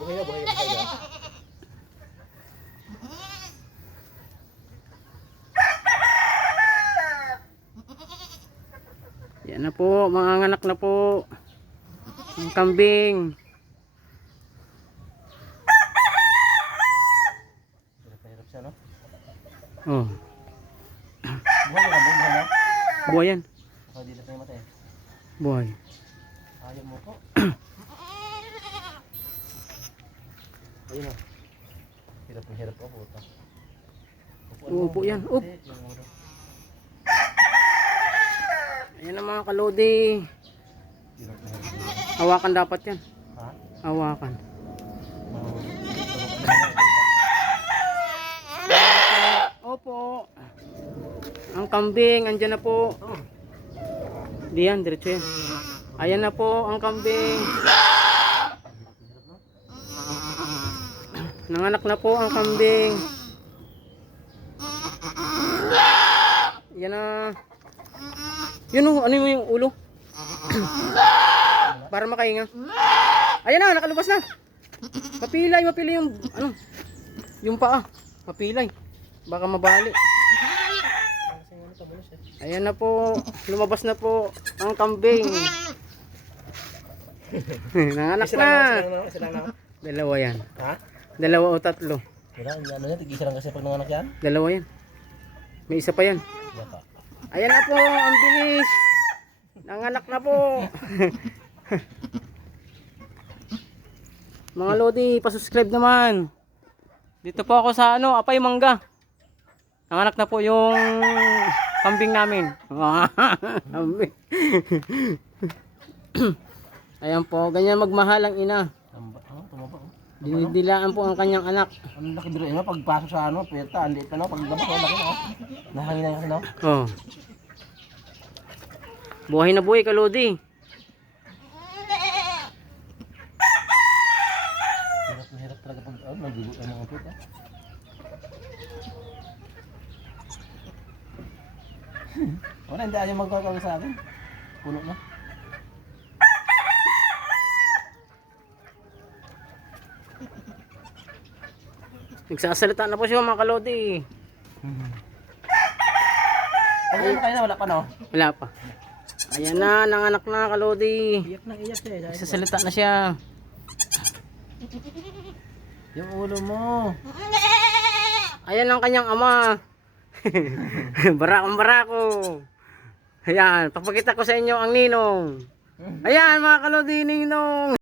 Buhay na, buhay na kaya. Yan na po, mga anak na po. Ang kambing. Hirap na hirap siya, no? Oh, Buhay na, buhay na. buhay yan. Baka di na tayo matay. Buhay. Ayaw mo po. Ayun na. Hirap na hirap po, puta. Uupo yan. Up. Ayan na mga kalodi. Hirap na hirap. Hawakan dapat yan. Ha? Hawakan. Opo. Ang kambing, andyan na po. Diyan, diretso yan. Ayan na po ang kambing. Nanganak na po ang kambing. Yan na. Yun o, ano yung ulo? Para makahinga. Ayan na, nakalabas na. Mapilay, mapilay yung, ano, yung paa. Mapilay. Baka mabali. Ayan na po, lumabas na po ang kambing. Nanganak na. Silang na. Dalawa yan. Ha? Dalawa o tatlo. Wala, ano yan? Tig-isa lang kasi pag nanganak yan? Dalawa yan. May isa pa yan. Yata. Ayan na po, ang bilis. Nanganak na po. Mga lodi, pasubscribe naman. Dito po ako sa ano, Apay Mangga. Nanganak na po yung kambing namin. Kambing. Ayan po, ganyan magmahal ang ina. Tumaba, oh. Dinidilaan po ang kanyang anak. Ang laki biro ino pagpasok sa ano, peta, ang liit pa no, paglabas oh, laki no. Nahangin na kasi no. Oh. Buhay na buhay, kalodi. Hirap na hirap talaga pag ano, nagugot ang mga puta. Wala, hindi ayaw magkakaroon sa akin. Puno na. Nagsasalita na po siya mga kalodi. Pag kayo na, wala pa no? Wala pa. Ayan na, nanganak na kalodi. Iyak na iyak eh. Nagsasalita na siya. Yung ulo mo. Ayan ang kanyang ama. Barakong barako. Ayan, papakita ko sa inyo ang ninong. Ayan mga kalodi, ninong.